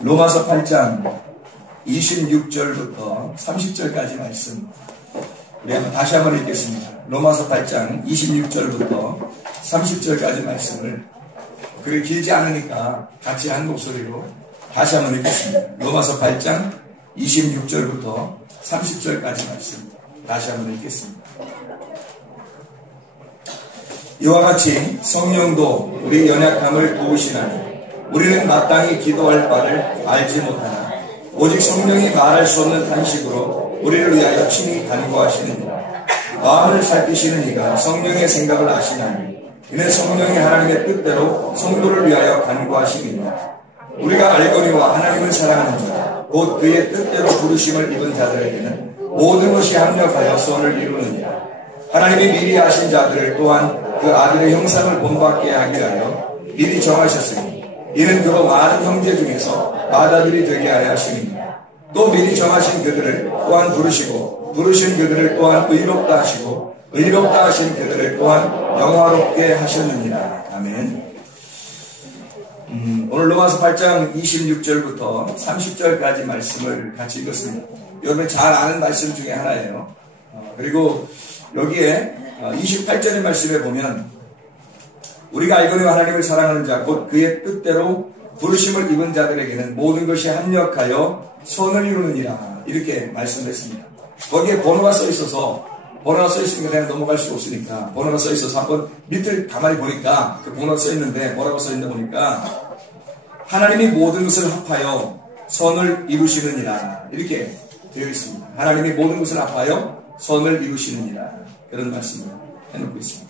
로마서 8장 26절부터 30절까지 말씀 우리 한번 다시 한번 읽겠습니다. 로마서 8장 26절부터 30절까지 말씀을 그리 길지 않으니까 같이 한 목소리로 다시 한번 읽겠습니다. 로마서 8장 26절부터 30절까지 말씀 다시 한번 읽겠습니다. 이와 같이 성령도 우리 연약함을 도우시나니 우리는 마땅히 기도할 바를 알지 못하나 오직 성령이 말할 수 없는 탄식으로 우리를 위하여 친히 간구하시느니라. 마음을 살피시는 이가 성령의 생각을 아시나니 이는 성령이 하나님의 뜻대로 성도를 위하여 간구하심이니라. 우리가 알거니와 하나님을 사랑하는 자 곧 그의 뜻대로 부르심을 입은 자들에게는 모든 것이 합력하여 선을 이루느니라. 하나님이 미리 아신 자들을 또한 그 아들의 형상을 본받게 하기 위하여 미리 정하셨으니 이는 그로 많은 형제 중에서 맏아들이 되게 하여 하심이니라. 또 미리 정하신 그들을 또한 부르시고 부르신 그들을 또한 의롭다 하시고 의롭다 하신 그들을 또한 영화롭게 하셨느니라. 아멘. 오늘 로마서 8장 26절부터 30절까지 말씀을 같이 읽었습니다. 여러분이 잘 아는 말씀 중에 하나예요. 그리고 여기에 28절의 말씀에 보면 우리가 알거니와 하나님을 사랑하는 자 곧 그의 뜻대로 부르심을 입은 자들에게는 모든 것이 합력하여 선을 이루느니라 이렇게 말씀했습니다. 거기에 번호가 써 있어서 번호가 써 있으니까 그냥 넘어갈 수 없으니까 번호가 써 있어서 한번 밑을 가만히 보니까 그 번호가 써 있는데 뭐라고 써 있나 보니까 하나님이 모든 것을 합하여 선을 이루시느니라 이렇게 되어 있습니다. 하나님이 모든 것을 합하여 선을 이루시느니라 그런 말씀을 해놓고 있습니다.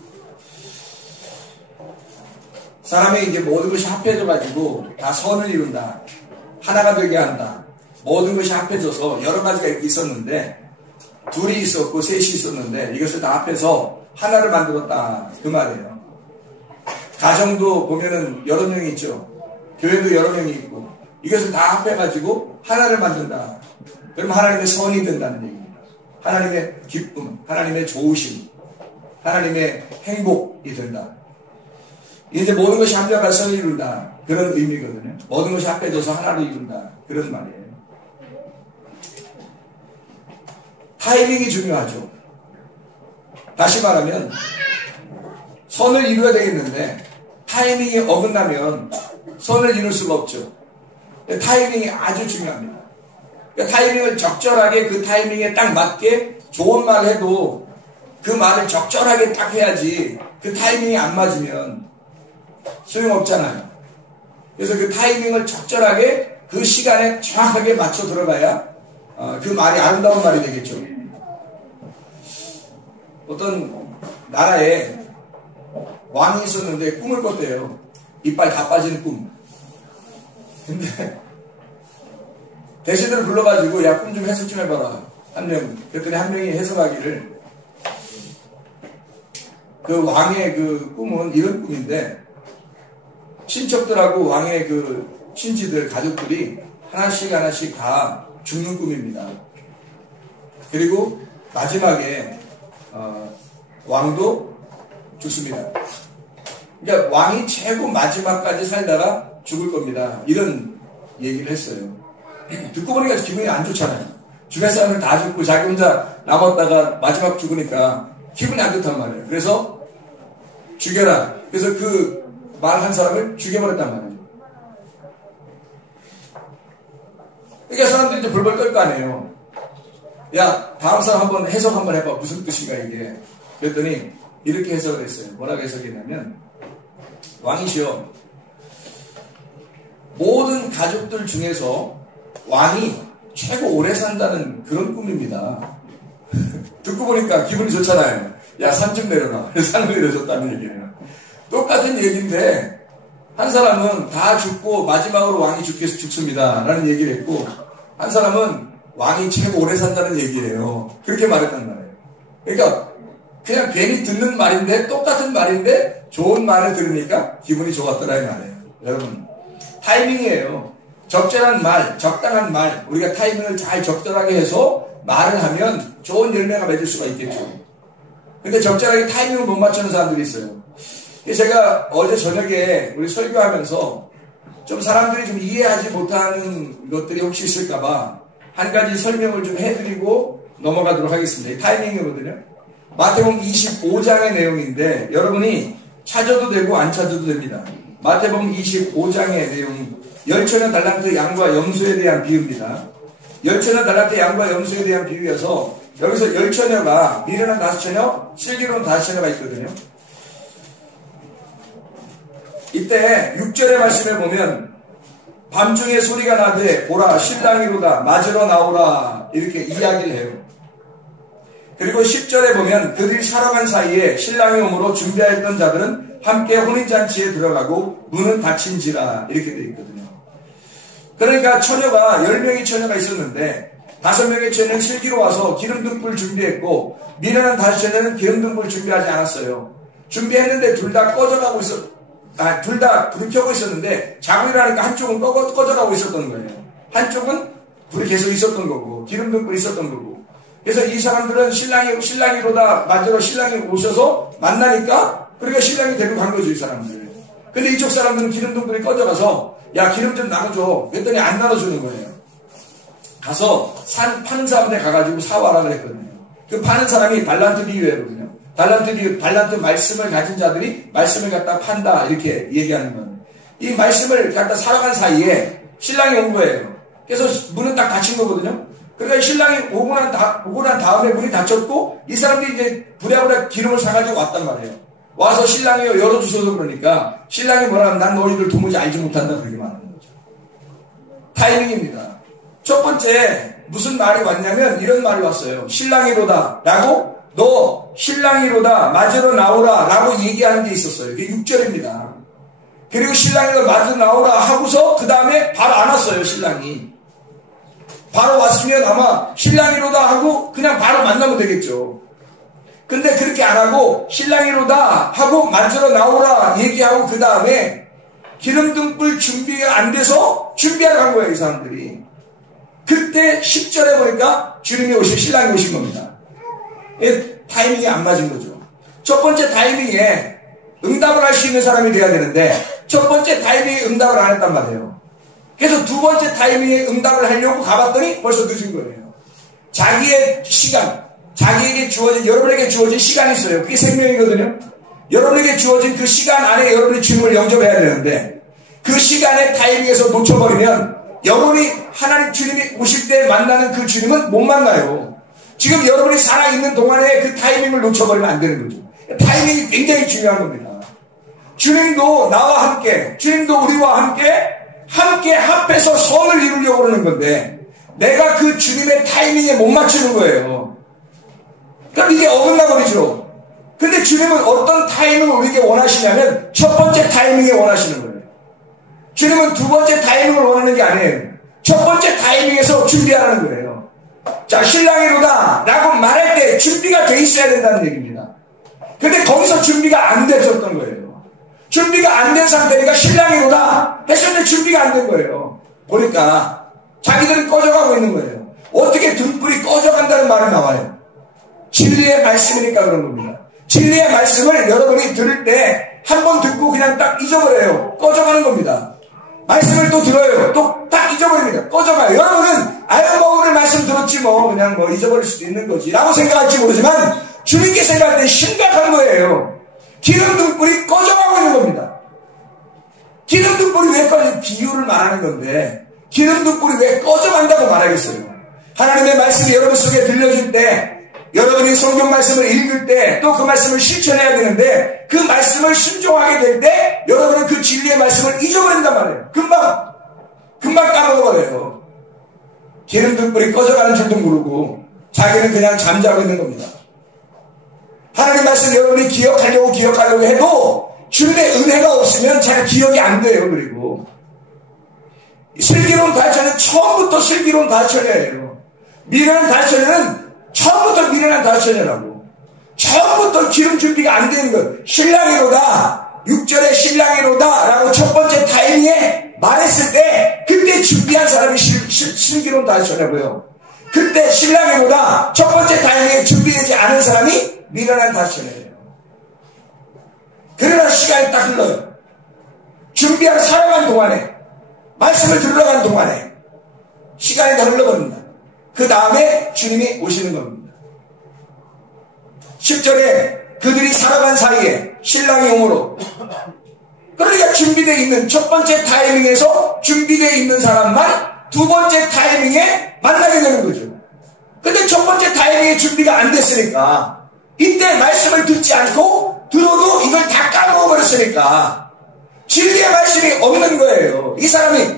사람이 이제 모든 것이 합해져가지고 다 선을 이룬다. 하나가 되게 한다. 모든 것이 합해져서 여러 가지가 이렇게 있었는데 둘이 있었고 셋이 있었는데 이것을 다 합해서 하나를 만들었다. 그 말이에요. 가정도 보면은 여러 명이 있죠. 교회도 여러 명이 있고 이것을 다 합해가지고 하나를 만든다. 그럼 하나님의 선이 된다는 얘기입니다. 하나님의 기쁨, 하나님의 좋으심, 하나님의 행복이 된다. 이제 모든 것이 합력할 선을 이룬다. 그런 의미거든요. 모든 것이 합해져서 하나를 이룬다. 그런 말이에요. 타이밍이 중요하죠. 다시 말하면 선을 이루어야 되겠는데 타이밍이 어긋나면 선을 이룰 수가 없죠. 타이밍이 아주 중요합니다. 타이밍을 적절하게 그 타이밍에 딱 맞게 좋은 말을 해도 그 말을 적절하게 딱 해야지 그 타이밍이 안 맞으면 소용없잖아요. 그래서 그 타이밍을 적절하게 그 시간에 정확하게 맞춰 들어가야 그 말이 아름다운 말이 되겠죠. 어떤 나라에 왕이 있었는데 꿈을 꿨대요. 이빨 다 빠지는 꿈. 근데 대신들을 불러가지고 야, 꿈 좀 해석 좀 해봐라. 한 명. 그랬더니 한 명이 해석하기를 그 왕의 그 꿈은 이런 꿈인데 친척들하고 왕의 그 친지들 가족들이 하나씩 하나씩 다 죽는 꿈입니다. 그리고 마지막에 왕도 죽습니다. 그러니까 왕이 최고 마지막까지 살다가 죽을 겁니다. 이런 얘기를 했어요. 듣고 보니까 기분이 안 좋잖아요. 주변 사람들 다 죽고 자기 혼자 남았다가 마지막 죽으니까 기분이 안 좋단 말이에요. 그래서 죽여라. 그래서 그 말 한 사람을 죽여버렸단 말이에요. 그러니까 사람들이 이제 벌벌 떨 거 아니에요. 야, 다음 사람 한번 해석 한번 해봐. 무슨 뜻인가 이게. 그랬더니 이렇게 해석을 했어요. 뭐라고 해석했냐면 왕이시여 모든 가족들 중에서 왕이 최고 오래 산다는 그런 꿈입니다. 듣고 보니까 기분이 좋잖아요. 야, 산 좀 내려놔. 산을 내려줬다는 얘기예요. 똑같은 얘기인데 한 사람은 다 죽고 마지막으로 왕이 죽습니다 라는 얘기를 했고 한 사람은 왕이 최고 오래 산다는 얘기예요. 그렇게 말했단 말이에요. 그러니까 그냥 괜히 듣는 말인데 똑같은 말인데 좋은 말을 들으니까 기분이 좋았더라 이 말이에요. 여러분 타이밍이에요. 적절한 말, 적당한 말 우리가 타이밍을 잘 적절하게 해서 말을 하면 좋은 열매가 맺을 수가 있겠죠. 근데 적절하게 타이밍을 못 맞추는 사람들이 있어요. 제가 어제 저녁에 우리 설교하면서 좀 사람들이 좀 이해하지 못하는 것들이 혹시 있을까봐 한 가지 설명을 좀 해드리고 넘어가도록 하겠습니다. 이 타이밍이거든요. 마태복음 25장의 내용인데 여러분이 찾아도 되고 안 찾아도 됩니다. 마태복음 25장의 내용, 열처녀 달란트 양과 염소에 대한 비유입니다. 열처녀 달란트 양과 염소에 대한 비유여서 여기서 열처녀가 미련한 5처녀, 슬기로운 5처녀가 있거든요. 이때 6절의 말씀에 보면 밤중에 소리가 나되 보라 신랑이로다 맞으러 나오라 이렇게 이야기를 해요. 그리고 10절에 보면 그들이 살아간 사이에 신랑이 오므로 준비하였던 자들은 함께 혼인잔치에 들어가고 문은 닫힌지라 이렇게 되어 있거든요. 그러니까 처녀가 10명의 처녀가 있었는데 5명의 처녀는 슬기로워서 기름등불 준비했고 미련한 5처녀는 기름등불 준비하지 않았어요. 준비했는데 둘 다 꺼져가고 둘 다 불을 켜고 있었는데 자고 일어나니까 한쪽은 꺼져가고 있었던 거예요. 한쪽은 불이 계속 있었던 거고 기름등불이 있었던 거고. 그래서 이 사람들은 신랑이로다 맞으러 신랑이 오셔서 만나니까 그러니까 신랑이 데리고 간 거죠, 이 사람들. 근데 이쪽 사람들은 기름등불이 꺼져가서 야 기름 좀 나눠줘 그랬더니 안 나눠주는 거예요. 가서 파는 사람한테 가가지고 사와라 그랬거든요. 그 파는 사람이 달란트 비유예요. 달란트 말씀을 가진 자들이 말씀을 갖다 판다 이렇게 얘기하는 거예요. 이 말씀을 갖다 살아간 사이에 신랑이 온 거예요. 그래서 문은 딱 닫힌 거거든요. 그러니까 신랑이 오고 난 다음에 문이 닫혔고 이 사람들이 이제 부랴부랴 기름을 사가지고 왔단 말이에요. 와서 신랑이 열어주셔서 그러니까 신랑이 뭐라면 난 너희들 도무지 알지 못한다 그렇게 말하는 거죠. 타이밍입니다. 첫 번째 무슨 말이 왔냐면 이런 말이 왔어요. 신랑이로다 라고 너 신랑이로다 맞으러 나오라 라고 얘기하는 게 있었어요. 이게 6절입니다. 그리고 신랑이로다 맞으러 나오라 하고서 그 다음에 바로 안 왔어요. 신랑이 바로 왔으면 아마 신랑이로다 하고 그냥 바로 만나면 되겠죠. 근데 그렇게 안 하고 신랑이로다 하고 맞으러 나오라 얘기하고 그 다음에 기름등불 준비가 안 돼서 준비하러 간 거예요. 이 사람들이. 그때 10절에 보니까 주님이 신랑이 오신 겁니다. 타이밍이 안 맞은 거죠. 첫 번째 타이밍에 응답을 할 수 있는 사람이 돼야 되는데 첫 번째 타이밍에 응답을 안 했단 말이에요. 그래서 두 번째 타이밍에 응답을 하려고 가봤더니 벌써 늦은 거예요. 자기의 시간, 여러분에게 주어진 시간이 있어요. 그게 생명이거든요. 여러분에게 주어진 그 시간 안에 여러분이 주님을 영접해야 되는데 그 시간의 타이밍에서 놓쳐버리면 여러분이 하나님 주님이 오실 때 만나는 그 주님은 못 만나요. 지금 여러분이 살아있는 동안에 그 타이밍을 놓쳐버리면 안 되는 거죠. 타이밍이 굉장히 중요한 겁니다. 주님도 나와 함께, 주님도 우리와 함께 합해서 선을 이루려고 그러는 건데 내가 그 주님의 타이밍에 못 맞추는 거예요. 그럼 이게 어긋나버리죠. 근데 주님은 어떤 타이밍을 우리에게 원하시냐면 첫 번째 타이밍에 원하시는 거예요. 주님은 두 번째 타이밍을 원하는 게 아니에요. 첫 번째 타이밍에서 준비하라는 거예요. 자, 신랑이로다 라고 말할 때 준비가 돼 있어야 된다는 얘기입니다. 근데 거기서 준비가 안 됐었던 거예요. 준비가 안 된 상태니까 신랑이로다 했었는데 준비가 안 된 거예요. 보니까 자기들은 꺼져가고 있는 거예요. 어떻게 등불이 꺼져간다는 말이 나와요. 진리의 말씀이니까 그런 겁니다. 진리의 말씀을 여러분이 들을 때 한 번 듣고 그냥 딱 잊어버려요. 꺼져가는 겁니다. 말씀을 또 들어요. 또 딱 잊어버립니다. 꺼져가요. 여러분은 아유 뭐 오늘 말씀 들었지 뭐 그냥 뭐 잊어버릴 수도 있는 거지 라고 생각할지 모르지만 주님께 생각할 때 심각한 거예요. 기름등불이 꺼져가고 있는 겁니다. 기름등불이 왜 꺼져? 비유를 말하는 건데 기름등불이 왜 꺼져간다고 말하겠어요. 하나님의 말씀이 여러분 속에 들려줄 때 여러분이 성경 말씀을 읽을 때 또 그 말씀을 실천해야 되는데 그 말씀을 순종하게 될 때 여러분은 그 진리의 말씀을 잊어버린단 말이에요. 금방 까먹어버려요. 기름등불이 꺼져가는 줄도 모르고 자기는 그냥 잠자고 있는 겁니다. 하나님 말씀 여러분이 기억하려고 해도 주님의 은혜가 없으면 잘 기억이 안 돼요. 그리고 슬기로운 다처녀는 처음부터 슬기로운 다처녀예요. 미련한 다처녀는 처음부터 미련한 다처녀라고. 처음부터 기름 준비가 안 되는 것. 신랑이로다. 6절에 신랑이로다 라고 첫 번째 타이밍에 말했을 때 그때 준비한 사람이 슬기로운 다처녀고요. 그때 신랑이로다 첫 번째 타이밍에 준비되지 않은 사람이 미련한 다처녀예요. 그러나 시간이 딱 흘러요. 준비한 살아간 동안에 말씀을 들으러 동안에 시간이 다 흘러버립니다. 그 다음에 주님이 오시는 겁니다. 10절에 그들이 살아간 사이에 신랑이 오므로, 그러니까 준비되어 있는 첫 번째 타이밍에서 준비되어 있는 사람만 두 번째 타이밍에 만나게 되는 거죠. 근데 첫 번째 타이밍에 준비가 안 됐으니까, 이때 말씀을 듣지 않고 들어도 이걸 다 까먹어버렸으니까 진리의 말씀이 없는 거예요. 이 사람이,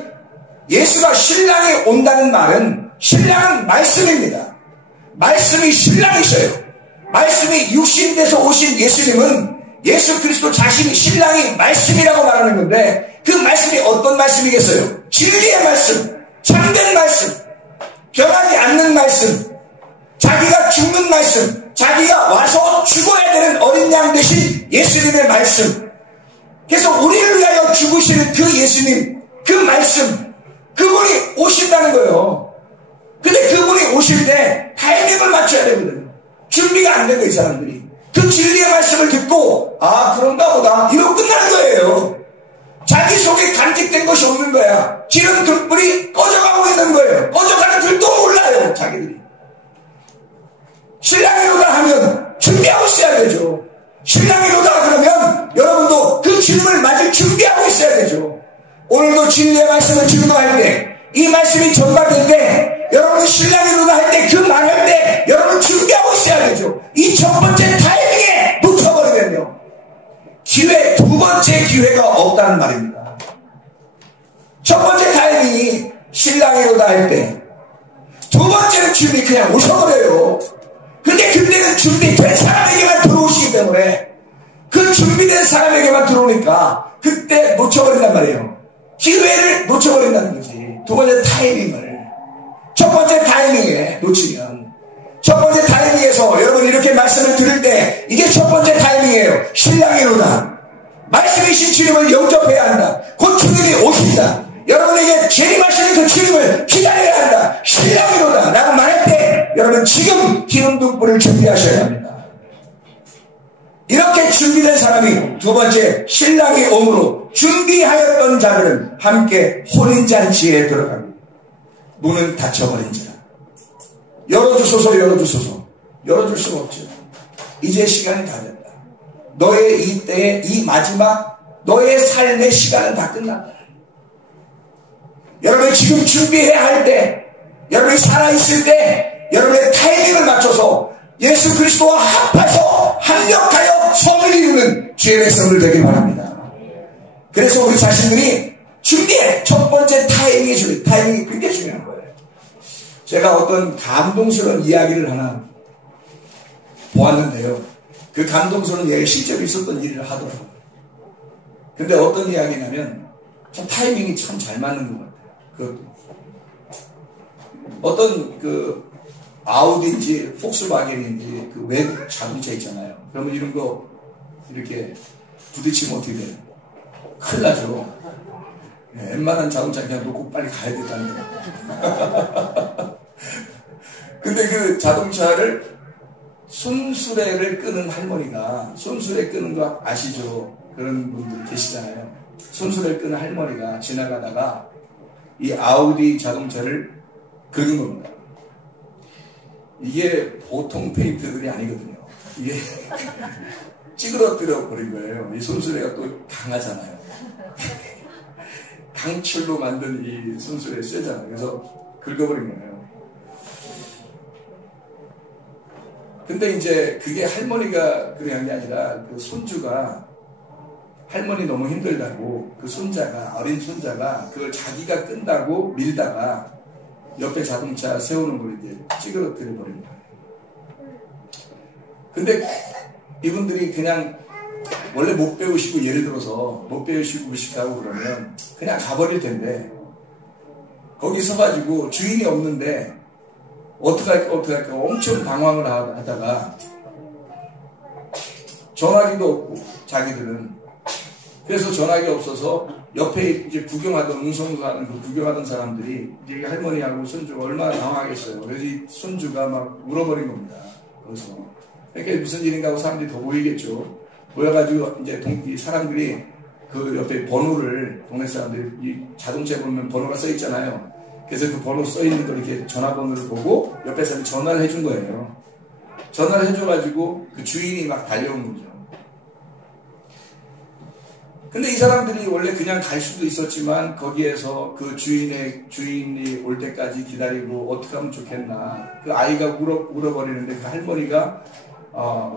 예수가 신랑이 온다는 말은, 신랑은 말씀입니다. 말씀이 신랑이셔요. 말씀이 육신돼서 오신 예수님은 예수 그리스도 자신이 신랑이 말씀이라고 말하는 건데, 그 말씀이 어떤 말씀이겠어요? 진리의 말씀, 참된 말씀, 변하지 않는 말씀, 자기가 죽는 말씀, 자기가 와서 죽어야 되는 어린 양 대신 예수님의 말씀. 그래서 우리를 위하여 죽으시는 그 예수님, 그 말씀, 그분이 오신다는 거예요. 근데 그분이 오실 때 타이밍을 맞춰야 되거든요. 준비가 안 된 거예요, 이 사람들이. 그 진리의 말씀을 듣고, 아, 그런가 보다, 이러고 끝나는 거예요. 자기 속에 간직된 것이 없는 거야. 지금 등불이 꺼져가고 있는 거예요. 꺼져가는 줄도 몰라요, 자기들이. 신랑이로다 하면 준비하고 있어야 되죠. 신랑이로다 그러면 여러분도 그 주님을 맞을 준비하고 있어야 되죠. 오늘도 진리의 말씀을 증거할 때, 이 말씀이 전달될 때, 여러분이 신랑이로다 할 때, 그 말할 때 여러분 준비하고 있어야 되죠. 이 첫 번째 타이밍에 놓쳐버리면요, 기회, 두 번째 기회가 없다는 말입니다. 첫 번째 타이밍이 신랑이로다 할 때, 두 번째는 주님이 그냥 오셔버려요. 근데 그때는 준비된 사람에게만 들어오시기 때문에, 그 준비된 사람에게만 들어오니까 그때 놓쳐버린단 말이에요. 기회를 놓쳐버린다는 거지. 두 번째 타이밍을. 첫 번째 타이밍에 놓치면, 첫 번째 타이밍에서 여러분 이렇게 말씀을 들을 때 이게 첫 번째 타이밍이에요. 신랑이로다. 말씀이신 주님을 영접해야 한다. 곧 주님이 오신다. 여러분에게 재림하시는 그 주님을 기다려야 한다. 신랑이로다 라고 말할 때 여러분 지금 기름등불을 준비하셔야 합니다. 이렇게 준비된 사람이 두 번째 신랑이 오므로 준비하였던 자들은 함께 혼인잔치에 들어갑니다. 문은 닫혀버린지라. 열어주소서, 열어주소서. 열어줄 수가 없죠. 이제 시간이 다 됐다. 너의 이때의 이 마지막 너의 삶의 시간은 다 끝났다. 여러분이 지금 준비해야 할 때, 여러분이 살아있을 때 여러분의 타이밍을 맞춰서 예수 그리스도와 합해서 합력하여 성을 이루는 주의 백성들 되길 바랍니다. 그래서 우리 자신들이 준비해. 첫 번째 타이밍이 굉장히 중요한 거예요. 제가 어떤 감동스러운 이야기를 하나 보았는데요, 그 감동스러운 이야기 실제로 있었던 일을 하더라고요. 근데 어떤 이야기냐면 참 타이밍이 참 잘 맞는 것 같아요. 어떤 그 아우디인지 폭스바겐인지 그 외국 자동차 있잖아요. 그러면 이런 거 이렇게 부딪히면 어떻게 돼요? 큰일 나죠. 네, 웬만한 자동차 그냥 놓고 빨리 가야 된다는 거예요. 근데 그 자동차를 손수레를 끄는 할머니가, 손수레 끄는 거 아시죠? 그런 분들 계시잖아요. 손수레를 끄는 할머니가 지나가다가 이 아우디 자동차를 긁은 겁니다. 이게 보통 페인트들이 아니거든요. 이게 찌그러뜨려 버린 거예요. 이 손수레가 또 강하잖아요. 강철로 만든 이 손수레 쇠잖아요. 그래서 긁어버린 거예요. 근데 이제 그게 할머니가 그런 게 아니라 그 손주가, 할머니 너무 힘들다고 그 손자가, 어린 손자가 그걸 자기가 끈다고 밀다가 옆에 자동차 세우는 걸 이제 찌그러뜨려 버린 거예요. 근데 이분들이 그냥 원래 못 배우시고, 예를 들어서 못 배우시고 의식하고 그러면 그냥 가버릴 텐데, 거기 서가지고 주인이 없는데 어떡할까 엄청 방황을 하다가 전화기도 없고 자기들은, 그래서 전화기 없어서 옆에 이제 구경하던, 웅성하는 그 구경하던 사람들이 이제 할머니하고 손주가 얼마나 당황하겠어요. 그래서 이 손주가 막 울어버린 겁니다. 거기서. 그러니까 무슨 일인가 하고 사람들이 더 모이겠죠. 모여가지고 이제 사람들이 그 옆에 번호를 동네 사람들이 이 자동차에 보면 번호가 써 있잖아요. 그래서 그 번호 써 있는 걸 이렇게 전화번호를 보고 옆에 사람이 전화를 해준 거예요. 전화를 해줘가지고 그 주인이 막 달려온 거죠. 근데 이 사람들이 원래 그냥 갈 수도 있었지만 거기에서 그 주인이 올 때까지 기다리고 어떻게 하면 좋겠나. 그 아이가 울어버리는데 그 할머니가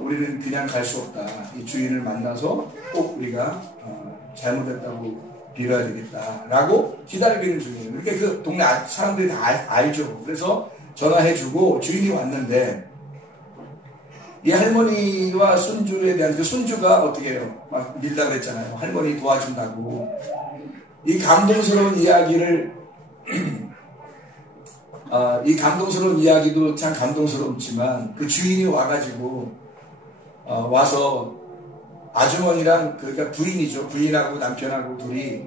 우리는 그냥 갈 수 없다. 이 주인을 만나서 꼭 우리가 잘못했다고 빌어야 되겠다. 라고 기다리고 있는 중이에요. 그러니까 그 동네 사람들이 다 알죠. 그래서 전화해주고 주인이 왔는데 이 할머니와 손주에 대한 그 손주가 어떻게 해요? 막 밀다 그랬잖아요. 할머니 도와준다고. 이 감동스러운 이야기를 이 감동스러운 이야기도 참 감동스럽지만 그 주인이 와가지고 와서 아주머니랑 그러니까 부인이죠. 부인하고 남편하고 둘이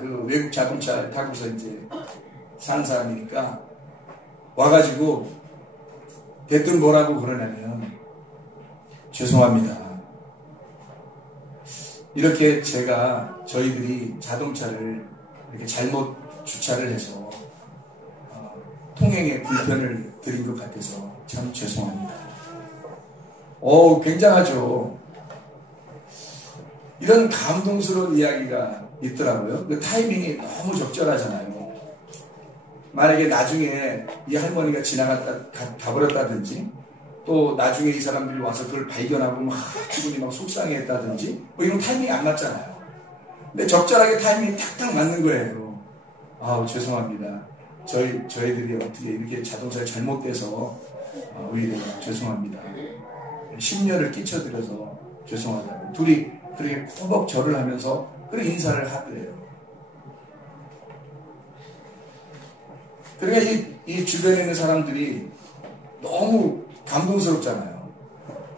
그 외국 자동차 타고서 이제 사는 사람이니까 와가지고 대뜸 뭐라고 그러냐면 죄송합니다. 이렇게 저희들이 자동차를 이렇게 잘못 주차를 해서 통행에 불편을 드린 것 같아서 참 죄송합니다. 굉장하죠. 이런 감동스러운 이야기가 있더라고요. 그 타이밍이 너무 적절하잖아요. 만약에 나중에 이 할머니가 가버렸다든지 또 나중에 이 사람들이 와서 그걸 발견하고 막 기분이 막 속상해했다든지 뭐 이런 타이밍이 안 맞잖아요. 근데 적절하게 타이밍이 탁탁 맞는 거예요. 죄송합니다. 저희들이 어떻게 이렇게 자동차에 잘못돼서 오히려 죄송합니다. 심려를 끼쳐드려서 죄송하다고. 둘이 그렇게 꼬박 절을 하면서 그렇게 인사를 하더래요. 그러니까 이 주변에 있는 사람들이 너무 감동스럽잖아요.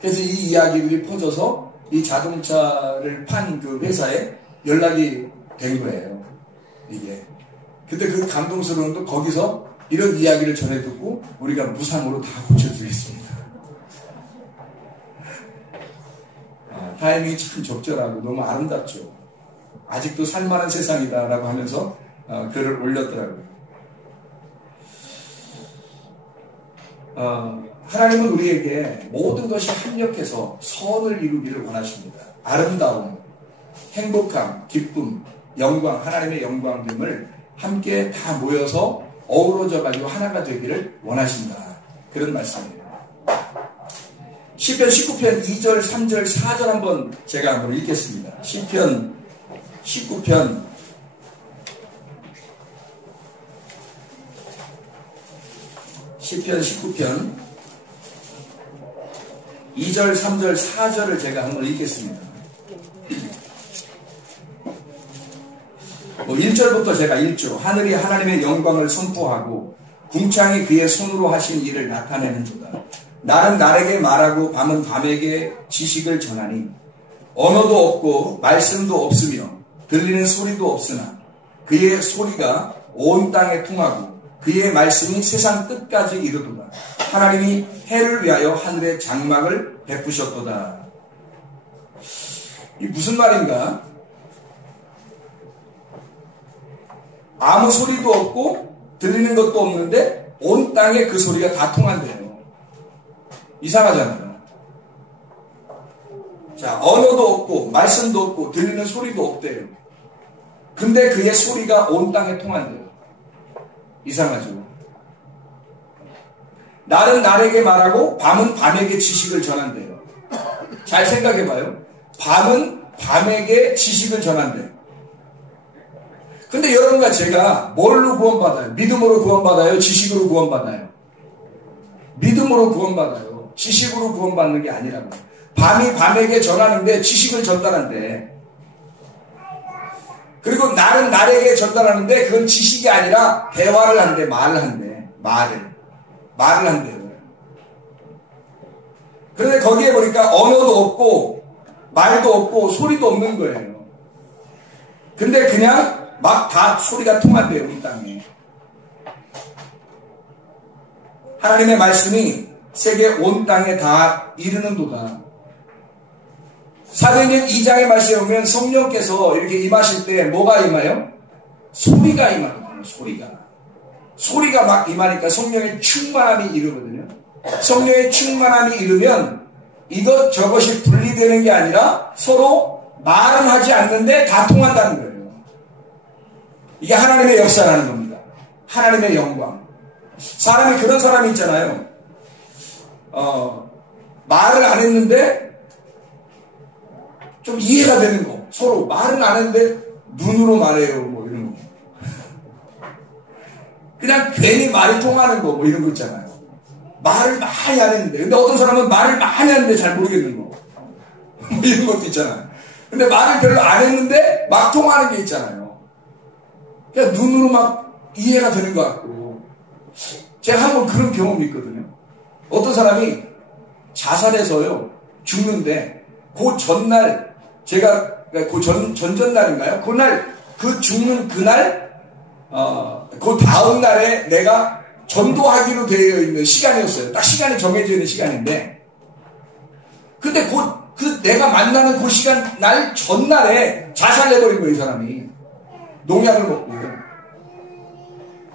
그래서 이 이야기들이 퍼져서 이 자동차를 판 그 회사에 연락이 된 거예요. 이게. 근데 그 감동스러운 또 거기서 이런 이야기를 전해 듣고 우리가 무상으로 다 고쳐드리겠습니다. 타이밍이 참 적절하고 너무 아름답죠. 아직도 살만한 세상이다라고 하면서 글을 올렸더라고요. 하나님은 우리에게 모든 것이 합력해서 선을 이루기를 원하십니다. 아름다움, 행복함, 기쁨, 영광, 하나님의 영광됨을 함께 다 모여서 어우러져 가지고 하나가 되기를 원하신다. 그런 말씀이에요. 시편 19편 2절, 3절, 4절 한번 제가 한번 읽겠습니다. 시편 19편 2절, 3절, 4절을 제가 한번 읽겠습니다. 1절부터 제가 읽죠. 하늘이 하나님의 영광을 선포하고 궁창이 그의 손으로 하신 일을 나타내는도다. 날은 날에게 말하고 밤은 밤에게 지식을 전하니 언어도 없고 말씀도 없으며 들리는 소리도 없으나 그의 소리가 온 땅에 통하고 그의 말씀이 세상 끝까지 이르도다. 하나님이 해를 위하여 하늘의 장막을 베푸셨도다. 이 무슨 말인가? 아무 소리도 없고 들리는 것도 없는데 온 땅에 그 소리가 다 통한대요. 이상하잖아요. 자, 언어도 없고 말씀도 없고 들리는 소리도 없대요. 근데 그의 소리가 온 땅에 통한대요. 이상하죠. 날은 날에게 말하고 밤은 밤에게 지식을 전한대요. 잘 생각해봐요. 밤은 밤에게 지식을 전한대요. 근데 여러분과 제가 뭘로 구원받아요? 믿음으로 구원받아요? 지식으로 구원받아요? 믿음으로 구원받아요. 지식으로 구원받는 게 아니라고. 밤이 밤에게 전하는데 지식을 전달한대. 그리고 날은 날에게 전달하는데 그건 지식이 아니라 대화를 한대. 말을 한대. 말을 한대요. 그런데 거기에 보니까 언어도 없고 말도 없고 소리도 없는 거예요. 근데 그냥 막 다 소리가 통한대요. 이 땅에. 하나님의 말씀이 세계 온 땅에 다 이르는도다. 사도행전 2장의 말씀에 보면 성령께서 이렇게 임하실 때 뭐가 임해요? 소리가 임하거든요. 소리가 막 임하니까 성령의 충만함이 이르거든요. 성령의 충만함이 이르면 이것저것이 분리되는 게 아니라 서로 말은 하지 않는데 다 통한다는 거예요. 이게 하나님의 역사라는 겁니다. 하나님의 영광. 사람이 그런 사람이 있잖아요. 말을 안 했는데 좀 이해가 되는 거. 서로 말은 안 했는데 눈으로 말해요. 뭐 이런 거. 그냥 괜히 말이 통하는 거. 뭐 이런 거 있잖아요. 말을 많이 안 했는데. 근데 어떤 사람은 말을 많이 하는데 잘 모르겠는 거. 뭐 이런 것도 있잖아요. 근데 말을 별로 안 했는데 막 통하는 게 있잖아요. 그냥 눈으로 막 이해가 되는 것 같고. 제가 한번 그런 경험이 있거든요. 어떤 사람이 자살해서요. 죽는데 그 전날 제가 그 전전날인가요? 그날 그 죽는 그날 그 다음 날에 내가 전도하기로 되어 있는 시간이었어요. 딱 시간이 정해져 있는 시간인데 근데 그 내가 만나는 그 시간 날 전날에 자살해버린 거예요. 이 사람이 농약을 먹고.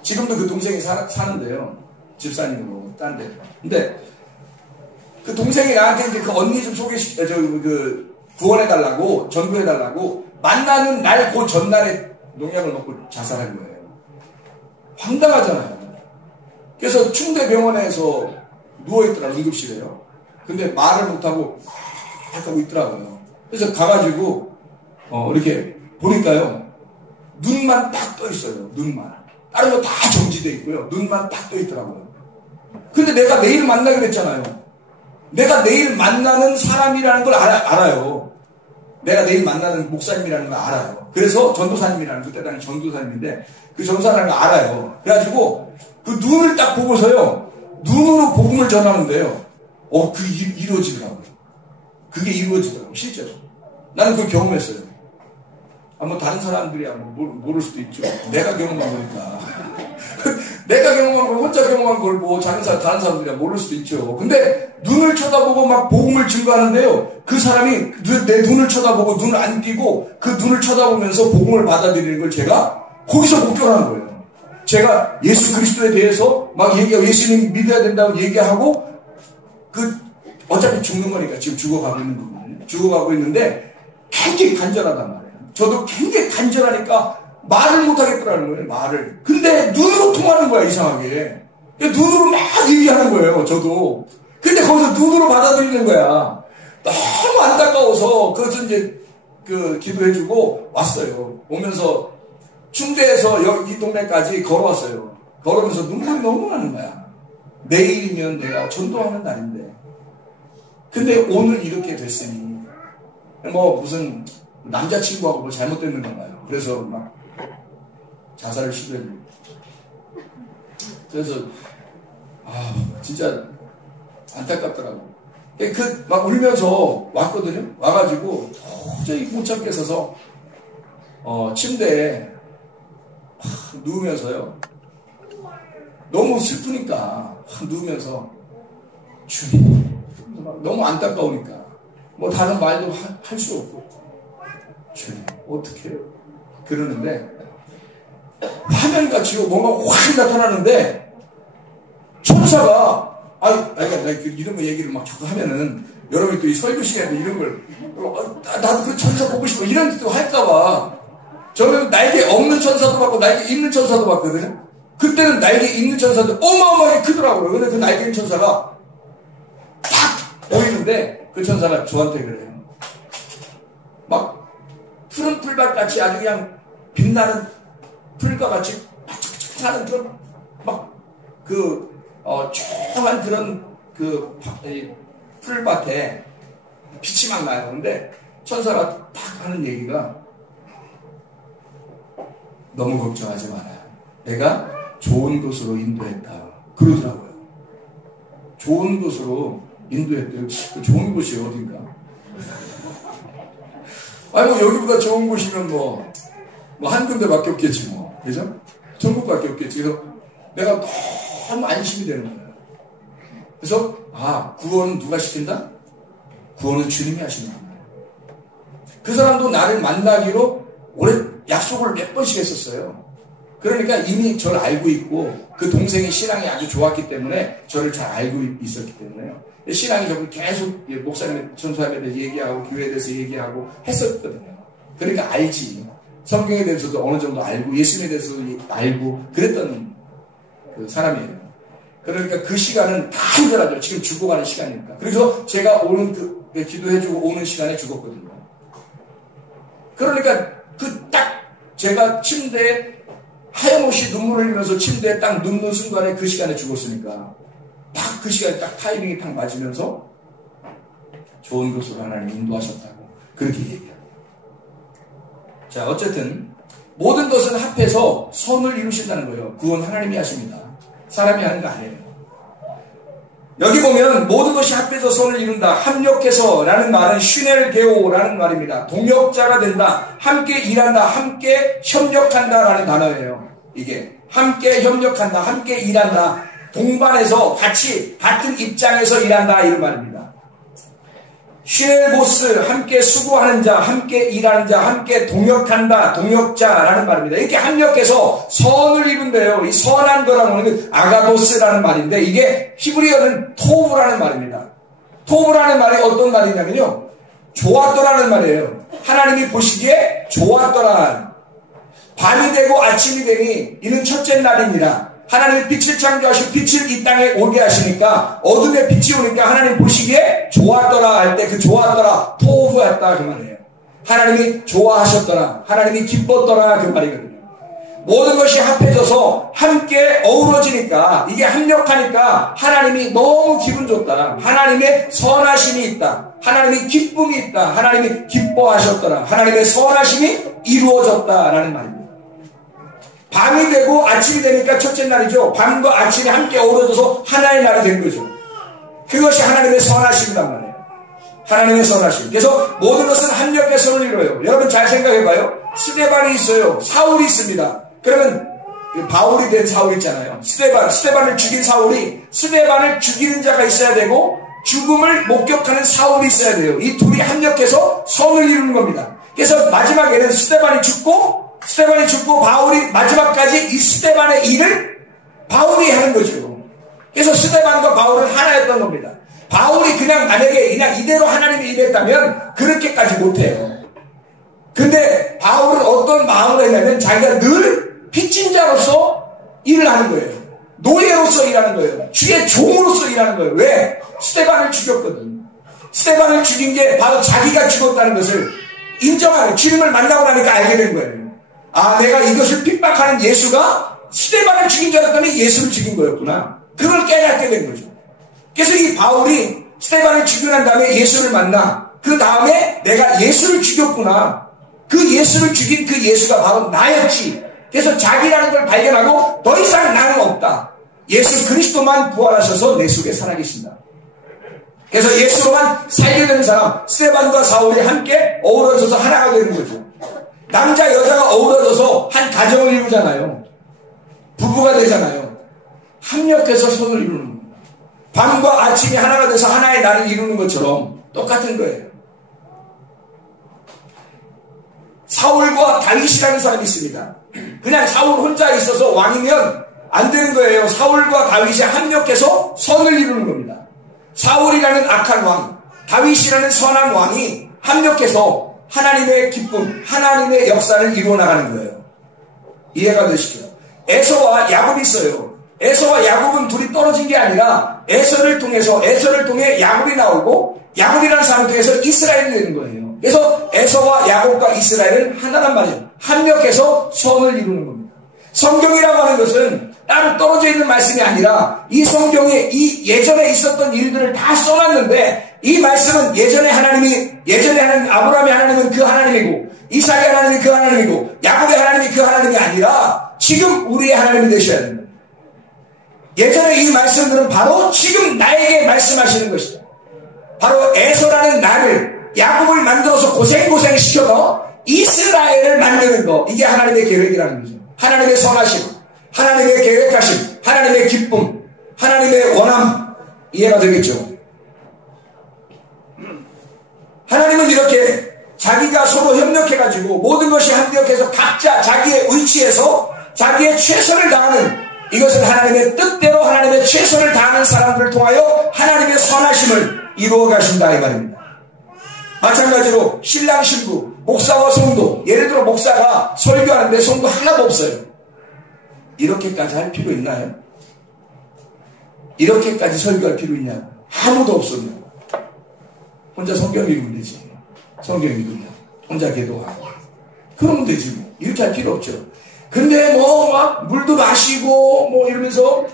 지금도 그 동생이 사는데요. 집사님으로 딴 데. 근데 그 동생이 나한테 이제 그 언니 좀 구원해달라고, 전도해달라고, 만나는 날, 그 전날에 농약을 먹고 자살한 거예요. 황당하잖아요. 그래서 충대병원에서 누워있더라고요, 응급실에요. 근데 말을 못하고, 막 하고 있더라고요. 그래서 가가지고, 이렇게 보니까요, 눈만 딱 떠 있어요, 눈만. 다른 거 다 정지돼 있고요, 눈만 딱 떠 있더라고요. 근데 내가 내일 만나기로 했잖아요. 내가 내일 만나는 사람이라는 걸 알아요. 내가 내일 만나는 목사님이라는 걸 알아요. 그래서 전도사님이라는, 그때 당시 전도사님인데 그 전도사라는 걸 알아요. 그래가지고 그 눈을 딱 보고서요, 눈으로 복음을 전하는데요, 이루어지더라고요. 그게 이루어지더라고요, 실제로. 나는 그걸 경험했어요. 뭐 다른 사람들이야 모를 수도 있죠. 내가 경험한 거니까. 내가 경험한 걸, 혼자 경험한 걸 뭐 다른 사람들이야 모를 수도 있죠. 근데 눈을 쳐다보고 막 복음을 증거하는데요, 그 사람이 내 눈을 쳐다보고 눈을 안 띄고 그 눈을 쳐다보면서 복음을 받아들이는 걸 제가 거기서 목격하는 거예요. 제가 예수 그리스도에 대해서 막 얘기하고 예수님 믿어야 된다고 얘기하고 어차피 죽는 거니까 지금 죽어가고 있는 거거든요. 죽어가고 있는데 굉장히 간절하단 말이에요. 저도 굉장히 간절하니까 말을 못하겠더라는 거예요, 말을. 근데 눈으로 통하는 거야, 이상하게. 눈으로 막 얘기하는 거예요, 저도. 근데 거기서 눈으로 받아들이는 거야. 너무 안타까워서, 그것을 이제, 기도해주고 왔어요. 오면서, 충대에서 이 동네까지 걸어왔어요. 걸으면서 눈물이 너무 나는 거야. 내일이면 내가 전도하는 날인데. 근데 오늘 이렇게 됐으니, 무슨, 남자친구하고 뭐 잘못됐는 건가요? 그래서 막, 자살을 시도했고. 그래서, 진짜 안타깝더라고. 막 울면서 왔거든요? 와가지고 도저히 못 참겠어서, 침대에 누우면서요. 너무 슬프니까 누우면서, 주님, 너무 안타까우니까. 뭐 다른 말도 할 수 없고, 주님, 어떡해요? 그러는데, 화면같이 뭔가 확 나타나는데, 천사가, 이런 거 얘기를 막 자꾸 하면은, 여러분이 또 이 설교 시간에 이런 걸, 나도 그 천사 보고 싶어. 이런 짓도 할까봐. 저는 날개 없는 천사도 봤고, 날개 있는 천사도 봤거든요. 그때는 날개 있는 천사도 어마어마하게 크더라고요. 근데 그 날개 있는 천사가 탁 보이는데, 그 천사가 저한테 그래요. 막, 푸른 풀밭 같이 아주 그냥 빛나는 풀과 같이 하는 그런, 조용한 그런 풀밭에 빛이 막 나요. 근데 천사가 딱 하는 얘기가, 너무 걱정하지 말아요. 내가 좋은 곳으로 인도했다. 그러더라고요. 좋은 곳으로 인도했대요. 좋은 곳이 어딘가? 여기보다 좋은 곳이면 한 군데밖에 없겠지 뭐. 그죠? 전국밖에 없겠지. 그래서 내가 너무 안심이 되는 거예요. 그래서, 구원은 누가 시킨다? 구원은 주님이 하시는 거예요. 그 사람도 나를 만나기로 오래 약속을 몇 번씩 했었어요. 그러니까 이미 저를 알고 있고 그 동생이 신앙이 아주 좋았기 때문에 저를 잘 알고 있었기 때문에요. 신앙이 저를 계속 목사님, 전사님에 대해서 얘기하고 교회에 대해서 얘기하고 했었거든요. 그러니까 알지. 성경에 대해서도 어느 정도 알고 예수님에 대해서 알고 그랬던 그 사람이에요. 그러니까 그 시간은 다 힘들어하죠. 지금 죽어가는 시간이니까. 그래서 제가 오는 기도해주고 오는 시간에 죽었거든요. 그러니까 딱 제가 침대에 하염없이 눈물을 흘리면서 침대에 딱 눕는 순간에 그 시간에 죽었으니까 딱 그 시간에 딱 타이밍이 딱 맞으면서 좋은 것으로 하나님 인도하셨다고 그렇게 얘기해요. 자, 어쨌든 모든 것은 합해서 선을 이루신다는 거예요. 그건 하나님이 하십니다. 사람이 하는 거 아니에요. 여기 보면 모든 것이 합해서 선을 이룬다. 합력해서 라는 말은 슈넬게오라는 말입니다. 동역자가 된다. 함께 일한다. 함께 협력한다 라는 단어예요. 이게 함께 협력한다. 함께 일한다. 동반해서 같이 같은 입장에서 일한다 이런 말입니다. 슈넬보스 함께 수고하는 자, 함께 일하는 자, 함께 동역한다, 동역자라는 말입니다. 이렇게 합력해서 선을 이룬대요. 이 선한 거라는 거는 아가도스라는 말인데 이게 히브리어는 토브라는 말입니다. 토브라는 말이 어떤 말이냐면요, 좋았더라는 말이에요. 하나님이 보시기에 좋았더라. 밤이 되고 아침이 되니 이는 첫째 날입니다. 하나님이 빛을 창조하시고 빛을 이 땅에 오게 하시니까 어둠에 빛이 오니까 하나님 보시기에 좋았더라 할 때 그 좋았더라 토브했다 그 말이에요. 하나님이 좋아하셨더라, 하나님이 기뻤더라 그 말이거든요. 모든 것이 합해져서 함께 어우러지니까 이게 합력하니까 하나님이 너무 기분 좋다, 하나님의 선하심이 있다, 하나님의 기쁨이 있다, 하나님이 기뻐하셨더라, 하나님의 선하심이 이루어졌다라는 말입니다. 밤이 되고 아침이 되니까 첫째 날이죠. 밤과 아침이 함께 어우러져서 하나의 날이 된 거죠. 그것이 하나님의 선하심이란 말이에요. 하나님의 선하심. 그래서 모든 것은 합력의 선을 이루어요. 여러분 잘 생각해봐요. 스데반이 있어요. 사울이 있습니다. 그러면 바울이 된 사울 있잖아요. 스데반을 죽인 사울이, 스데반을 죽이는 자가 있어야 되고 죽음을 목격하는 사울이 있어야 돼요. 이 둘이 합력해서 선을 이루는 겁니다. 그래서 마지막에는 스데반이 죽고 바울이 마지막까지 이 스데반의 일을 바울이 하는 거죠. 그래서 스데반과 바울은 하나였던 겁니다. 바울이 만약에 이대로 하나님이 일했다면 그렇게까지 못해요. 근데 바울은 어떤 마음으로 했냐면 자기가 늘 빚진 자로서 일을 하는 거예요. 노예로서 일하는 거예요. 주의 종으로서 일하는 거예요. 왜? 스데반을 죽였거든. 스데반을 죽인 게 바로 자기가 죽었다는 것을 인정하는, 주님을 만나고 나니까 알게 된 거예요. 아, 내가 이것을 핍박하는 예수가 스데반을 죽인 줄 알았더니 예수를 죽인 거였구나. 그걸 깨닫게 된 거죠. 그래서 이 바울이 스데반을 죽이고 난 다음에 예수를 만나. 그 다음에 내가 예수를 죽였구나. 그 예수를 죽인 그 예수가 바로 나였지. 그래서 자기라는 걸 발견하고 더 이상 나는 없다. 예수 그리스도만 부활하셔서 내 속에 살아계신다. 그래서 예수로만 살게 되는 사람, 스데반과 사울이 함께 어우러져서 하나가 되는 거죠. 남자 여자가 어우러져서 한 가정을 이루잖아요. 부부가 되잖아요. 합력해서 선을 이루는 겁니다. 밤과 아침이 하나가 돼서 하나의 날을 이루는 것처럼 똑같은 거예요. 사울과 다윗이라는 사람이 있습니다. 그냥 사울 혼자 있어서 왕이면 안 되는 거예요. 사울과 다윗이 합력해서 선을 이루는 겁니다. 사울이라는 악한 왕, 다윗이라는 선한 왕이 합력해서 하나님의 기쁨, 하나님의 역사를 이루어 나가는 거예요. 이해가 되시죠? 에서와 야곱이 있어요. 에서와 야곱은 둘이 떨어진 게 아니라 에서를 통해 야곱이 나오고 야곱이라는 사람을 통해서 이스라엘이 되는 거예요. 그래서 에서와 야곱과 이스라엘은 하나란 말이에요. 합력해서 선을 이루는 겁니다. 성경이라고 하는 것은 따로 떨어져 있는 말씀이 아니라 이 성경에 이 예전에 있었던 일들을 다 써놨는데 이 말씀은 예전에 하나님 아브라함의 하나님은 그 하나님이고 이삭의 하나님이 그 하나님이고 야곱의 하나님이 그 하나님이 아니라 지금 우리의 하나님이 되셔야 됩니다. 예전에 이 말씀들은 바로 지금 나에게 말씀하시는 것이다. 바로 에서라는 나를 야곱을 만들어서 고생 시켜서 이스라엘을 만드는 거, 이게 하나님의 계획이라는 거죠. 하나님의 선하심, 하나님의 계획하심, 하나님의 기쁨, 하나님의 원함, 이해가 되겠죠? 하나님은 이렇게 자기가 서로 협력해가지고 모든 것이 합력해서 각자 자기의 위치에서 자기의 최선을 다하는, 이것은 하나님의 뜻대로 하나님의 최선을 다하는 사람들을 통하여 하나님의 선하심을 이루어 가신다 이 말입니다. 마찬가지로 신랑 신부, 목사와 성도, 예를 들어 목사가 설교하는데 성도 하나도 없어요. 이렇게까지 할 필요 있나요? 이렇게까지 설교할 필요 있냐고. 아무도 없었냐. 혼자 성경 읽으면 되지. 성경 읽으면 혼자 기도하고 그러면 되지 뭐. 이렇게 할 필요 없죠. 근데 뭐 막 물도 마시고 뭐 이러면서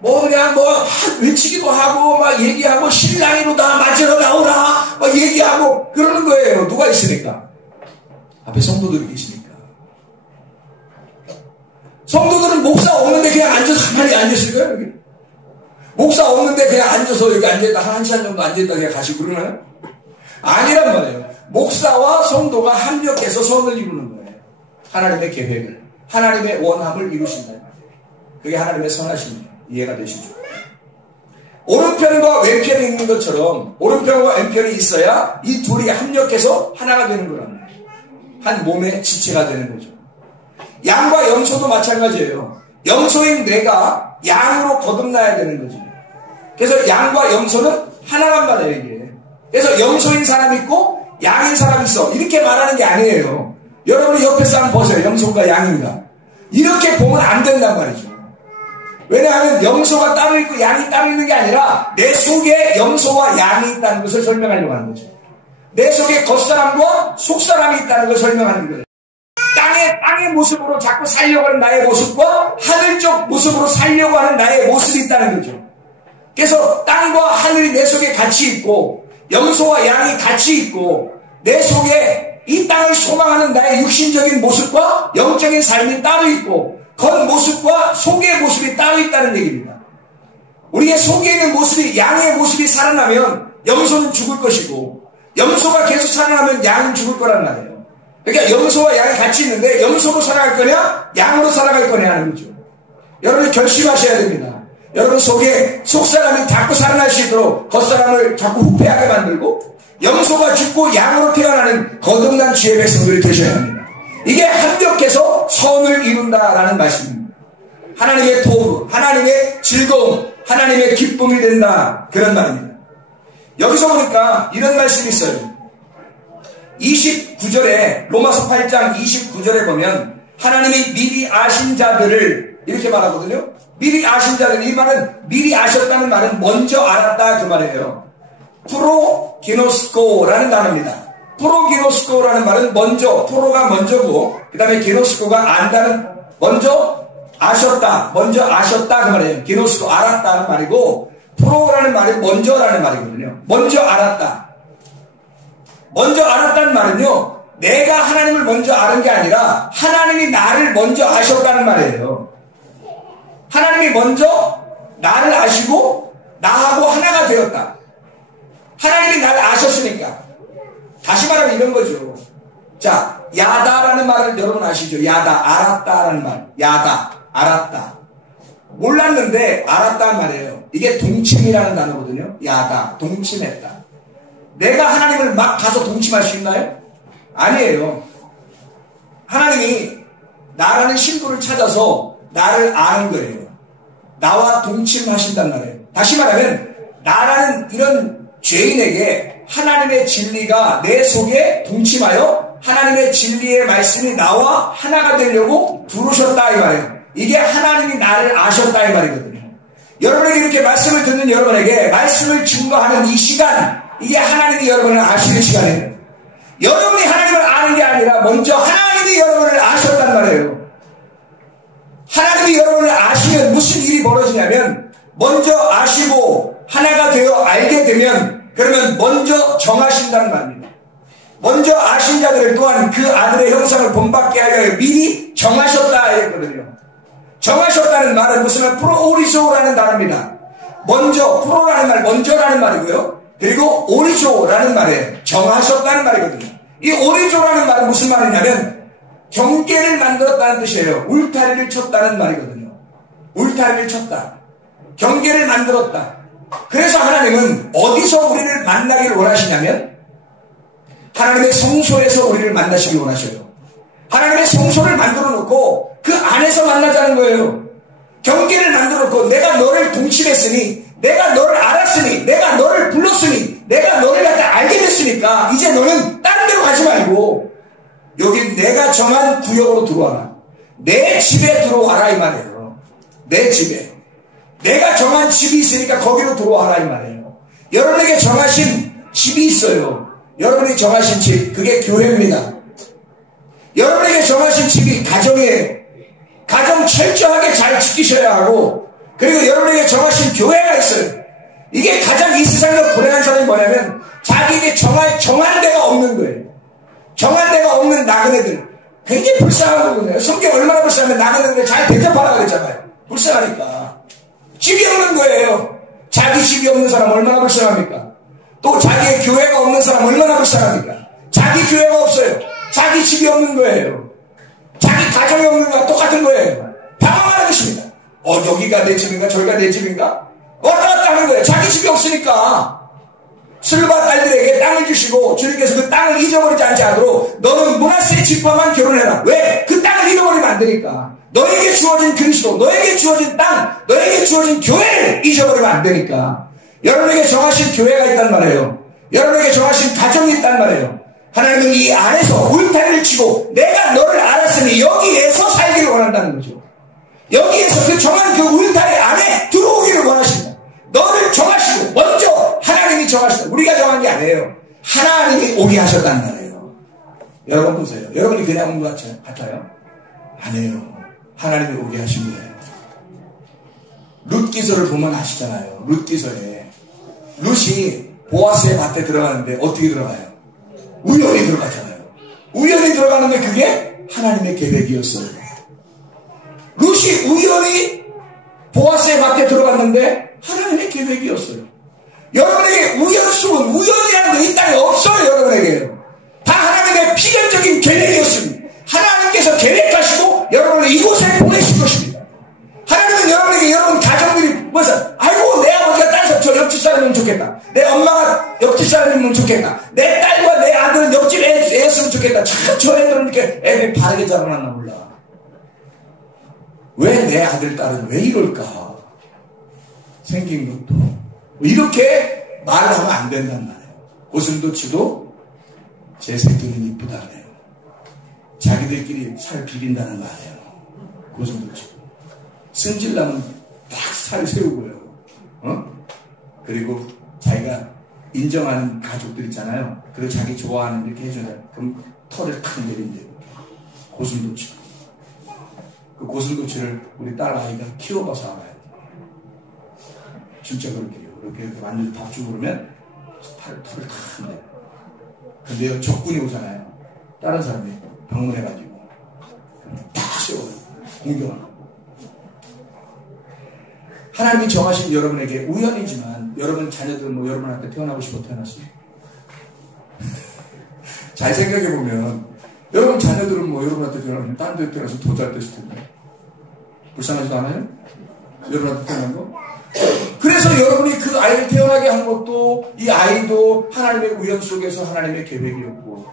뭐 그냥 뭐 외치기도 하고 막 얘기하고 신랑이로다 맞으러 나오라 막 얘기하고 그러는 거예요. 누가 있으니까? 앞에 성도들이 계시니까. 성도들은 목사 없는데 그냥 앉아서 가만히 앉았을까요? 여기? 목사 없는데 그냥 앉아서 여기 앉아있다 한 시간 정도 앉아있다 그냥 가시고 그러나요? 아니란 말이에요. 목사와 성도가 합력해서 선을 이루는 거예요. 하나님의 계획을, 하나님의 원함을 이루신다. 그게 하나님의 선하심이에요. 이해가 되시죠? 오른편과 왼편이 있는 것처럼 오른편과 왼편이 있어야 이 둘이 합력해서 하나가 되는 거란 말이에요. 한 몸의 지체가 되는 거죠. 양과 염소도 마찬가지예요. 염소인 내가 양으로 거듭나야 되는 거죠. 그래서 양과 염소는 하나란 말이에요, 이게. 그래서 염소인 사람이 있고 양인 사람이 있어. 이렇게 말하는 게 아니에요. 여러분이 옆에 사람 보세요. 염소가 양인가. 이렇게 보면 안 된단 말이죠. 왜냐하면 염소가 따로 있고 양이 따로 있는 게 아니라 내 속에 염소와 양이 있다는 것을 설명하려고 하는 거죠. 내 속에 겉사람과 속사람이 있다는 것을 설명하는 거예요. 땅의 모습으로 자꾸 살려고 하는 나의 모습과 하늘적 모습으로 살려고 하는 나의 모습이 있다는 거죠. 그래서 땅과 하늘이 내 속에 같이 있고 염소와 양이 같이 있고 내 속에 이 땅을 소망하는 나의 육신적인 모습과 영적인 삶이 따로 있고 겉모습과 속의 모습이 따로 있다는 얘기입니다. 우리의 속에 있는 모습이 양의 모습이 살아나면 염소는 죽을 것이고 염소가 계속 살아나면 양은 죽을 거란 말이에요. 그러니까 염소와 양이 같이 있는데 염소로 살아갈 거냐 양으로 살아갈 거냐 하는 거죠. 여러분이 결심하셔야 됩니다. 여러분 속에 속사람이 자꾸 살아날 수 있도록 겉사람을 자꾸 후패하게 만들고 염소가 죽고 양으로 태어나는 거듭난 주의 백성들이 되셔야 합니다. 이게 합력해서 선을 이룬다라는 말씀입니다. 하나님의 도구, 하나님의 즐거움, 하나님의 기쁨이 된다 그런 말입니다. 여기서 보니까 이런 말씀이 있어요. 29절에 로마서 8장 29절에 보면 하나님이 미리 아신 자들을 이렇게 말하거든요. 미리 아신 자들, 이 말은 미리 아셨다는 말은 먼저 알았다 그 말이에요. 프로기노스코라는 단어입니다. 프로기노스코라는 말은 먼저, 프로가 먼저고 그 다음에 기노스코가 안다는, 먼저 아셨다 그 말이에요. 기노스코 알았다는 말이고 프로라는 말이 먼저라는 말이거든요. 먼저 알았다. 먼저 알았다는 말은요, 내가 하나님을 먼저 아는 게 아니라 하나님이 나를 먼저 아셨다는 말이에요. 하나님이 먼저 나를 아시고 나하고 하나가 되었다. 하나님이 나를 아셨으니까. 다시 말하면 이런 거죠. 자, 야다라는 말을 여러분 아시죠? 야다, 알았다라는 말. 야다, 알았다. 몰랐는데 알았다는 말이에요. 이게 동침이라는 단어거든요. 야다, 동침했다. 내가 하나님을 막 가서 동침할 수 있나요? 아니에요. 하나님이 나라는 신부를 찾아서 나를 아는 거예요. 나와 동침하신단 말이에요. 다시 말하면 나라는 이런 죄인에게 하나님의 진리가 내 속에 동침하여 하나님의 진리의 말씀이 나와 하나가 되려고 부르셨다 이 말이에요. 이게 하나님이 나를 아셨다 이 말이거든요. 여러분에게 이렇게 말씀을 듣는 여러분에게 말씀을 증거하는 이 시간, 이게 하나님이 여러분을 아시는 시간이에요. 여러분이 하나님을 아는 게 아니라 먼저 하나님이 여러분을 아셨단 말이에요. 하나님이 여러분을 아시면 무슨 일이 벌어지냐면 먼저 아시고 하나가 되어 알게 되면 그러면 먼저 정하신다는 말입니다. 먼저 아신 자들을 또한 그 아들의 형상을 본받게 하여 미리 정하셨다 했거든요. 정하셨다는 말은 무슨 말? 프로오리조라는 단어입니다. 먼저, 프로라는 말, 먼저라는 말이고요. 그리고 오리조라는 말에 정하셨다는 말이거든요. 이 오리조라는 말은 무슨 말이냐면 경계를 만들었다는 뜻이에요. 울타리를 쳤다는 말이거든요. 울타리를 쳤다. 경계를 만들었다. 그래서 하나님은 어디서 우리를 만나기를 원하시냐면 하나님의 성소에서 우리를 만나시길 원하셔요. 하나님의 성소를 만들어 놓고 그 안에서 만나자는 거예요. 경계를 만들어 놓고 내가 너를 동침했으니, 내가 너를 알았으니, 내가 너를 불렀으니, 내가 너를 갖다 알게 됐으니까 이제 너는 다른 데로 가지 말고 여기 내가 정한 구역으로 들어와라. 내 집에 들어와라 이 말이에요. 내 집에. 내가 정한 집이 있으니까 거기로 들어와라 이 말이에요. 여러분에게 정하신 집이 있어요. 여러분이 정하신 집, 그게 교회입니다. 여러분에게 정하신 집이 가정이에요. 가정 철저하게 잘 지키셔야 하고, 그리고 여러분에게 정하신 교회가 있어요. 이게 가장 이 세상에서 불행한 사람이 뭐냐면 자기에게 정한 데가 없는 거예요. 정한 데가 없는 나그네들. 굉장히 불쌍한 거거든요. 성경 얼마나 불쌍하면 나그네들 잘 대접하라고 그랬잖아요. 불쌍하니까. 집이 없는 거예요. 자기 집이 없는 사람 얼마나 불쌍합니까? 또 자기의 교회가 없는 사람 얼마나 불쌍합니까? 자기 교회가 없어요. 자기 집이 없는 거예요. 자기 가정이 없는 거와 똑같은 거예요. 방황하는 것입니다. 여기가 내 집인가 저기가 내 집인가? 왔다 갔다 하는 거예요. 자기 집이 없으니까. 술바 딸들에게 땅을 주시고 주님께서 그 땅을 잊어버리지 않지 않도록 너는 므낫세 지파만 결혼해라. 왜? 그 땅을 잃어버리면 안 되니까. 너에게 주어진 그리스도, 너에게 주어진 땅, 너에게 주어진 교회를 잊어버리면 안 되니까. 여러분에게 정하신 교회가 있단 말이에요. 여러분에게 정하신 가정이 있단 말이에요. 하나님은 이 안에서 울타리를 치고 내가 너를 알았으니 여기에서 살기를 원한다는 거죠. 여기에서 그 정한 그 울타리 안에 들어오기를 원하십니다. 너를 정하시고 먼저 하나님이 정하시다. 우리가 정한 게 아니에요. 하나님이 오게 하셨단 말이에요. 여러분 보세요. 여러분이 그냥 온 것 같아요? 아니에요. 하나님이 오게 하신 거예요. 룻기서를 보면 아시잖아요. 룻기서에 룻이 보아스의 밭에 들어가는데 어떻게 들어가요? 우연히 들어가잖아요. 우연히 들어가는데 그게 하나님의 계획이었어요. 룻이 우연히 보아스의 밭에 들어갔는데 하나님의 계획이었어요. 여러분에게 우연수는 우연이라는 게 이 땅에 없어요. 여러분에게 다 하나님의 필연적인 계획이었습니다. 하나님께서 계획하시고 여러분을 이곳에 보내신 것입니다. 하나님은 여러분에게 여러분 가정들이 뭐서 아이고 내 아버지가 딸에서 저 옆집 사람이면 좋겠다. 내 엄마가 옆집 사람이면 좋겠다. 내 딸과 내 아들은 옆집 애였으면 좋겠다. 참 저 애들은 이렇게 애들이 바르게 자라났나 몰라. 왜 내 아들 딸은 왜 이럴까? 생긴 것도 이렇게 말을 하면 안 된단 말이에요. 고슴도치도 제 새끼는 이쁘다네요. 자기들끼리 살 비린다는 말이에요. 고슴도치 승질나면 딱 살 세우고요. 그리고 자기가 인정하는 가족들 있잖아요. 그리고 자기 좋아하는 이렇게 해줘요. 그럼 털을 탁 내린대요. 고슴도치. 그 고슴도치를 우리 딸 아이가 키워봐서 알아요. 진짜 그렇게요. 이렇게 완전히 밥 주고 그러면 털을 탁 내요. 근데 적군이 오잖아요. 다른 사람이 방문해가지고 딱 세워요. 공격을. 하나님이 정하신 여러분에게 우연이지만 여러분 자녀들은 뭐 여러분한테 태어나고 싶어 태어났어요. 잘 생각해보면 여러분 자녀들은 뭐 여러분한테 태어나면 다른 데 태어나서 더 잘 됐을 텐데 불쌍하지도 않아요? 여러분한테 태어난 거? 그래서 여러분이 그 아이를 태어나게 한 것도 이 아이도 하나님의 우연 속에서 하나님의 계획이었고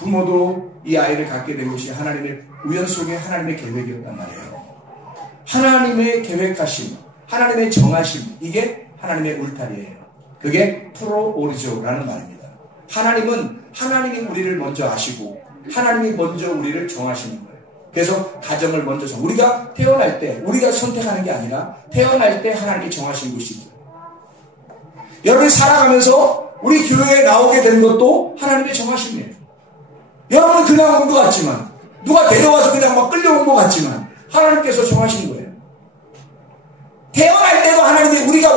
부모도 이 아이를 갖게 된 것이 하나님의 우연 속에 하나님의 계획이었단 말이에요. 하나님의 계획하심, 하나님의 정하심, 이게 하나님의 울타리예요. 그게 프로오리조라는 말입니다. 하나님은 하나님이 우리를 먼저 아시고 하나님이 먼저 우리를 정하시는 거예요. 그래서 가정을 먼저 우리가 태어날 때 우리가 선택하는 게 아니라 태어날 때 하나님이 정하신 것이 있어요. 여러분이 살아가면서 우리 교회에 나오게 된 것도 하나님의 정하심이에요. 여러분은 그냥 온 것 같지만 누가 데려와서 그냥 막 끌려온 것 같지만 하나님께서 정하신 거예요. 태어날 때도 하나님이 우리가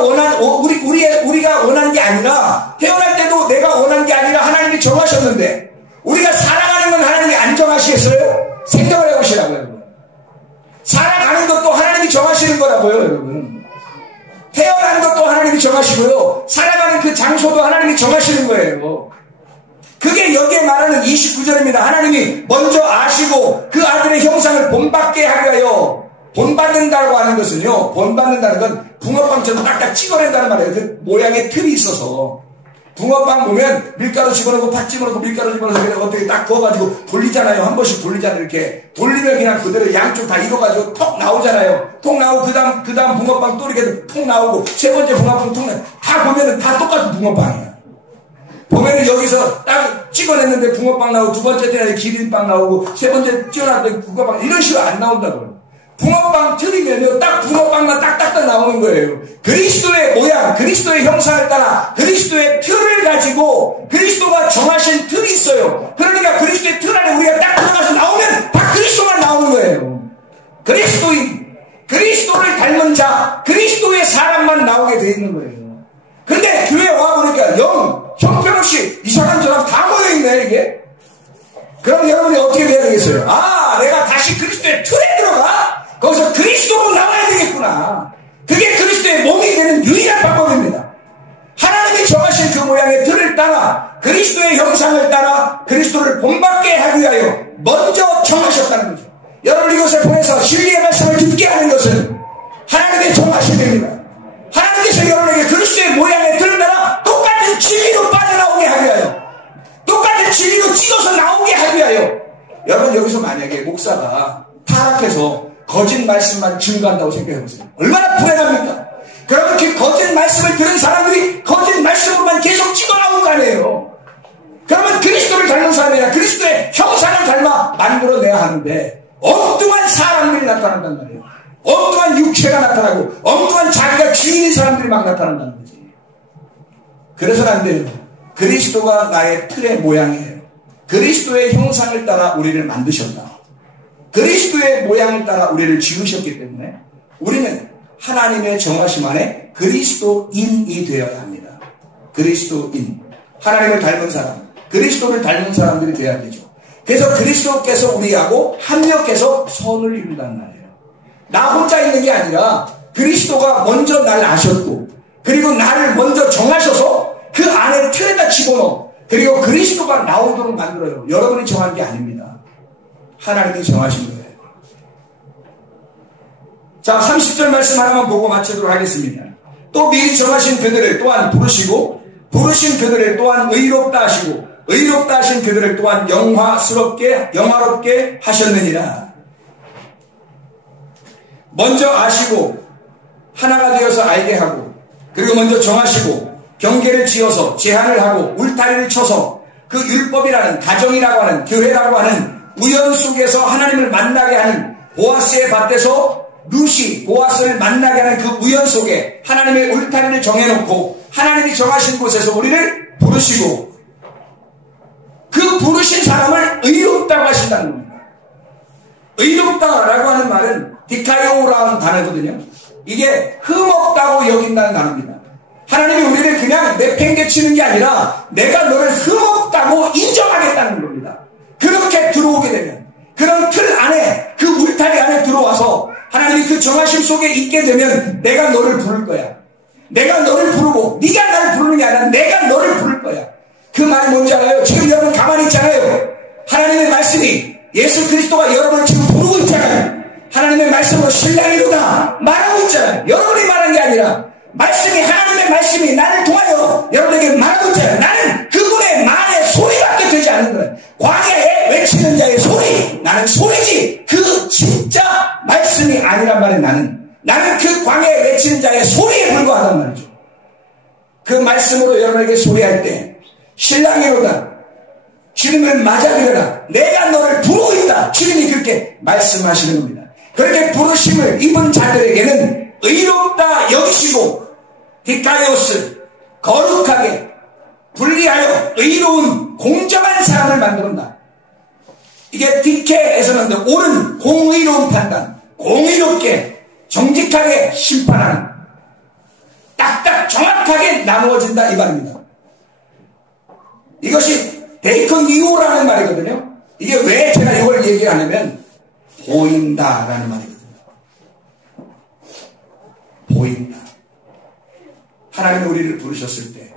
원하는 게 아니라 태어날 때도 내가 원하는 게 아니라 하나님이 정하셨는데 우리가 살아가는 건 하나님이 안 정하시겠어요? 생각을 해보시라고요. 살아가는 것도 하나님이 정하시는 거라고요, 여러분. 태어나는 것도 하나님이 정하시고요. 살아가는 그 장소도 하나님이 정하시는 거예요. 그게 여기에 말하는 29절입니다. 하나님이 먼저 아시고 그 아들의 형상을 본받게 하려 본받는다고 하는 것은요, 본받는다는 건 붕어빵처럼 딱딱 찍어낸다는 말이에요. 그 모양의 틀이 있어서. 붕어빵 보면 밀가루 집어넣고 팥 집어넣고 밀가루 집어넣고 어떻게 딱 구워가지고 돌리잖아요. 한 번씩 돌리잖아요. 이렇게 돌리면 그냥 그대로 양쪽 다 익어가지고 톡 나오잖아요. 톡 나오고 그 다음 붕어빵 또 이렇게 톡 나오고 세 번째 붕어빵 톡 나오고 다 보면은 다 똑같은 붕어빵이에요. 보면은 여기서 딱 찍어냈는데 붕어빵 나오고 두 번째 때는 기린빵 나오고 세 번째 찍어놨는데 붕어빵 이런 식으로 안 나온다고요. 붕어빵 틀이면요, 딱 붕어빵만 딱딱딱 나오는 거예요. 그리스도의 모양, 그리스도의 형상을 따라 그리스도의 틀을 가지고 그리스도가 정하신 틀이 있어요. 그러니까 그리스도의 틀 안에 우리가 딱 들어가서 나오면 다 그리스도만 나오는 거예요. 그리스도인, 그리스도를 닮은 자, 그리스도의 사람만 나오게 돼 있는 거예요. 근데 교회 와보니까 형편없이 이 사람 저랑 다 모여있네, 이게. 그럼 여러분이 어떻게 돼야 되겠어요? 아, 내가 다시 그리스도의 틀에 들어가? 거기서 그리스도로 나와야 되겠구나. 그게 그리스도의 몸이 되는 유일한 방법입니다. 하나님이 정하신 그 모양의 틀을 따라 그리스도의 형상을 따라 그리스도를 본받게 하기 위하여 먼저 정하셨다는 거죠. 여러분 이것을 통해서 진리의 말씀을 듣게 하는 것은 하나님의 정하심입니다. 하나님께서 여러분에게 그리스도의 모양의 틀을 따라 똑같은 진리로 빠져나오게 하기 위하여, 똑같은 진리로 찍어서 나오게 하기 위하여. 여러분 여기서 만약에 목사가 타락해서 거짓 말씀만 증거한다고 생각해보세요. 얼마나 불행합니까? 그러면 그 거짓 말씀을 들은 사람들이 거짓 말씀으로만 계속 찍어 나올 거 아니에요. 그러면 그리스도를 닮은 사람이 아니라 그리스도의 형상을 닮아 만들어내야 하는데 엉뚱한 사람들이 나타난단 말이에요. 엉뚱한 육체가 나타나고 엉뚱한 자기가 주인인 사람들이 막 나타난다는 거지. 그래서는 안 돼요. 그리스도가 나의 틀의 모양이에요. 그리스도의 형상을 따라 우리를 만드셨다. 그리스도의 모양을 따라 우리를 지으셨기 때문에 우리는 하나님의 정하심 안에 그리스도인이 되어야 합니다. 그리스도인. 하나님을 닮은 사람, 그리스도를 닮은 사람들이 되어야 되죠. 그래서 그리스도께서 우리하고 합력해서 선을 이룬다는 말이에요. 나 혼자 있는 게 아니라 그리스도가 먼저 날 아셨고 그리고 나를 먼저 정하셔서 그 안에 틀에다 집어넣어 그리고 그리스도가 나오도록 만들어요. 여러분이 정한 게 아닙니다. 하나님이 정하신 거예요. 자, 30절 말씀 하나만 보고 마치도록 하겠습니다. 또 미리 정하신 그들을 또한 부르시고 부르신 그들을 또한 의롭다 하시고 의롭다 하신 그들을 또한 영화롭게 하셨느니라. 먼저 아시고 하나가 되어서 알게 하고 그리고 먼저 정하시고 경계를 지어서 제한을 하고 울타리를 쳐서 그 율법이라는 가정이라고 하는 교회라고 하는 우연 속에서 하나님을 만나게 하는 보아스의 밭에서 루시 보아스를 만나게 하는 그 우연 속에 하나님의 울타리를 정해놓고 하나님이 정하신 곳에서 우리를 부르시고 그 부르신 사람을 의롭다고 하신다는 겁니다. 의롭다라고 하는 말은 디카이오라는 단어거든요. 이게 흠없다고 여긴다는 단어입니다. 하나님이 우리를 그냥 내팽개치는 게 아니라 내가 너를 흠없다고 인정하겠다는 겁니다. 그렇게 들어오게 되면 그런 틀 안에 그 울타리 안에 들어와서 하나님이 그 정하심 속에 있게 되면 내가 너를 부를 거야. 내가 너를 부르고 네가 나를 부르는 게 아니라 내가 너를 부를 거야. 그 말이 뭔지 알아요? 지금 여러분 가만히 있잖아요. 하나님의 말씀이 예수 그리스도가 여러분을 지금 부르고 있잖아요. 하나님의 말씀으로 신랑이로다 말하고 있잖아요. 여러분이 말한 게 아니라 말씀이 하나님의 말씀이 나를 통하여 여러분에게 말하고 있잖아요. 나는 그분의 말의 소리밖에 되지 않는 거예요. 광야에 외치는 자의 소리, 나는 소리지 그 진짜 말씀이 아니란 말이에요. 나는 그 광야에 외치는 자의 소리에 불과하단 말이죠. 그 말씀으로 여러분에게 소리할 때 신랑이로다 주님을 맞아들여라 내가 너를 부르고 있다. 주님이 그렇게 말씀하시는 겁니다. 그렇게 부르심을 입은 자들에게는 의롭다 여기시고 디카이오스 거룩하게 분리하여 의로운 공정한 사람을 만든다. 이게 디케에서는 옳은 공의로운 판단, 공의롭게 정직하게 심판하는 딱딱 정확하게 나누어진다 이 말입니다. 이것이 데이컨이오라는 말이거든요. 이게 왜 제가 이걸 얘기하냐면 보인다라는 말이거든요. 보인다. 하나님이 우리를 부르셨을 때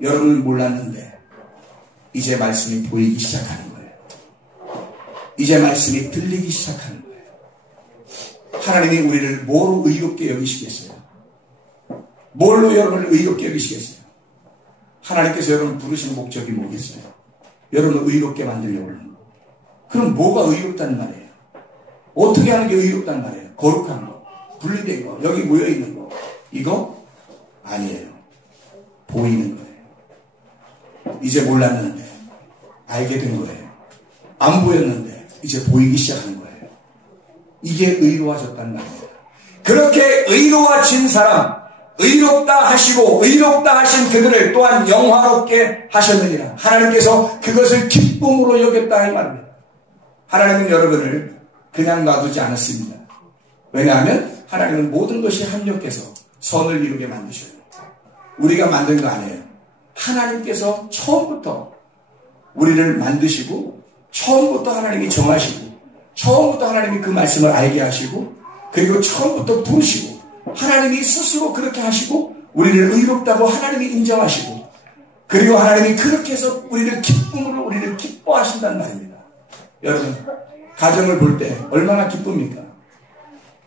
여러분은 몰랐는데 이제 말씀이 보이기 시작하는 거예요. 이제 말씀이 들리기 시작하는 거예요. 하나님이 우리를 뭐로 의롭게 여기시겠어요? 뭘로 여러분을 의롭게 여기시겠어요? 하나님께서 여러분을 부르신 목적이 뭐겠어요? 여러분을 의롭게 만들려고 하는 거. 그럼 뭐가 의롭다는 말이에요? 어떻게 하는 게 의롭다는 말이에요? 거룩한 거, 분리된 거, 여기 모여있는 거. 이거 아니에요. 보이는 거예요. 이제 몰랐는데 알게 된 거예요. 안 보였는데 이제 보이기 시작하는 거예요. 이게 의로워졌다는 말입니다. 그렇게 의로워진 사람, 의롭다 하시고 의롭다 하신 그들을 또한 영화롭게 하셨느니라. 하나님께서 그것을 기쁨으로 여겼다 이 말입니다. 하나님은 여러분을 그냥 놔두지 않았습니다. 왜냐하면 하나님은 모든 것이 합력해서 선을 이루게 만드셔요. 우리가 만든 거 아니에요. 하나님께서 처음부터 우리를 만드시고 처음부터 하나님이 정하시고 처음부터 하나님이 그 말씀을 알게 하시고 그리고 처음부터 부르시고 하나님이 스스로 그렇게 하시고 우리를 의롭다고 하나님이 인정하시고 그리고 하나님이 그렇게 해서 우리를 기쁨으로 우리를 기뻐하신다는 말입니다. 여러분 가정을 볼 때 얼마나 기쁩니까?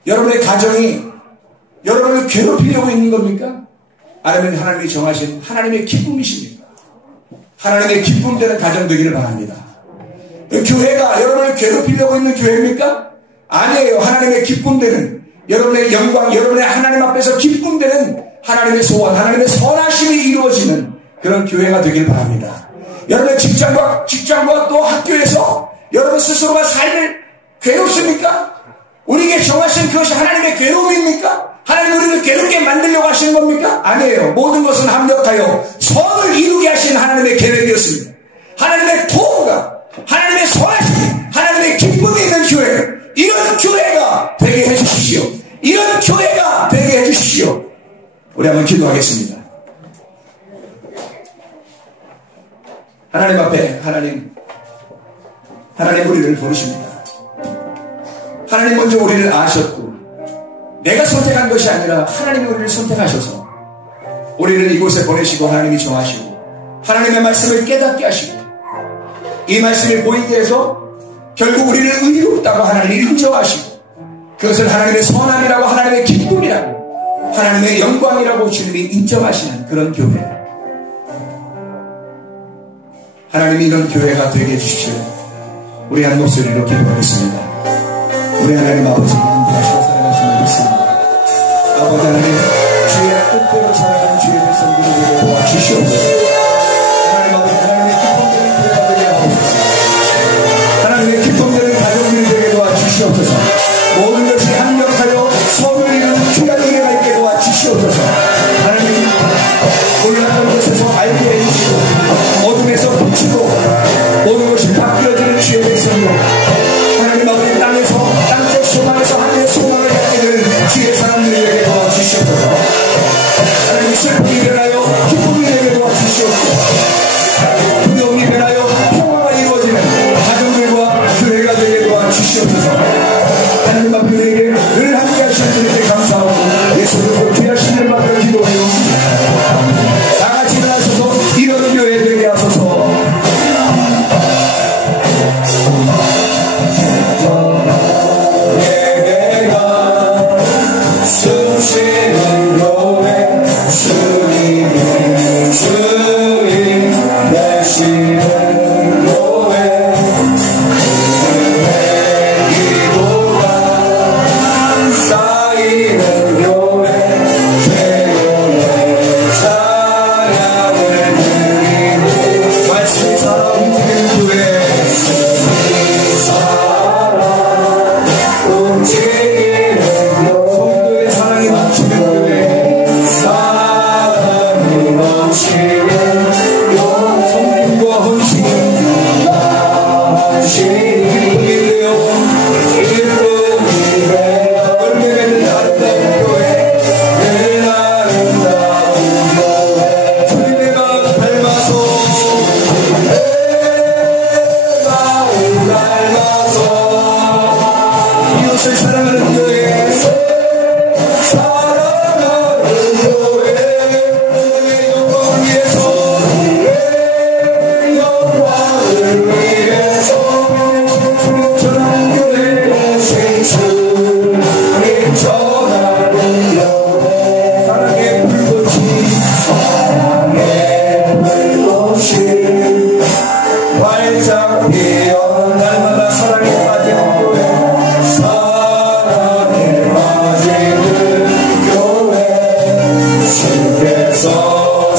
여러분의 가정이 여러분을 괴롭히려고 있는 겁니까? 아니면 하나님이 정하신 하나님의 기쁨이십니까? 하나님의 기쁨되는 가정 되기를 바랍니다. 교회가 여러분을 괴롭히려고 있는 교회입니까? 아니에요. 하나님의 기쁨되는 여러분의 영광, 여러분의 하나님 앞에서 기쁨되는 하나님의 소원, 하나님의 선하심이 이루어지는 그런 교회가 되길 바랍니다. 여러분의 직장과 또 학교에서 여러분 스스로가 삶을 괴롭습니까? 우리에게 정하신 그것이 하나님의 괴로움입니까? 하나님 우리를 괴롭게 만들려고 하시는 겁니까? 아니에요. 모든 것은 합력하여 선을 이루게 하신 하나님의 계획이었습니다. 하나님의 도우가 하나님의 선하심, 하나님의 기쁨이 있는 교회, 이런 교회가 되게 해주십시오. 이런 교회가 되게 해주십시오. 우리 한번 기도하겠습니다. 하나님 앞에 하나님 우리를 부르십니다. 하나님 먼저 우리를 아셨고 내가 선택한 것이 아니라 하나님이 우리를 선택하셔서 우리를 이곳에 보내시고 하나님이 정하시고 하나님의 말씀을 깨닫게 하시고 이 말씀이 보이게 해서 결국 우리를 의롭다고 하나님이 인정하시고 그것을 하나님의 선함이라고 하나님의 기쁨이라고 하나님의 영광이라고 주님이 인정하시는 그런 교회. 하나님이 이런 교회가 되게 해주십시오. 우리 한 목소리로 기도하겠습니다. 우리 하나님 아버지 인도하시고 사랑하시는 믿습니다. 아버지 하나님 주의 뜻대로 살아가는 주의 백성들에게 도와주시옵소서. 하나님 아버지 하나님의 기쁨되는 교회가 되게 하옵소서. 하나님의 기쁨되는 가정들이 되게 도와주시옵소서. 모든 것이 합력하여 선을 이루는 교회가 되게 도와주시옵소서. 하나님 올라가는 곳에서 알게 해주시고 어둠에서 비추고 모든 것이 바뀌어지는 주의 백성들 하나님 아버지 땅적 소망에서 하늘의 소망을 갖게 되는 주의 사람들에게 도와주시옵소서. 하나님 슬픔이 변하여 기쁨이 되게 도와주시옵소서. 두려움이 변하여 평화가 이루어지는 가정들과 교회가 되게 도와주시옵소서. 하나님 앞에 우리에게 늘 함께 하시는 주님께 감사하고 예수님으로 귀하신 일 받들어 기도하옵소서. 다같이 일어나셔서 이런 교회 되게 하소서. 쌓이는 교회 주께서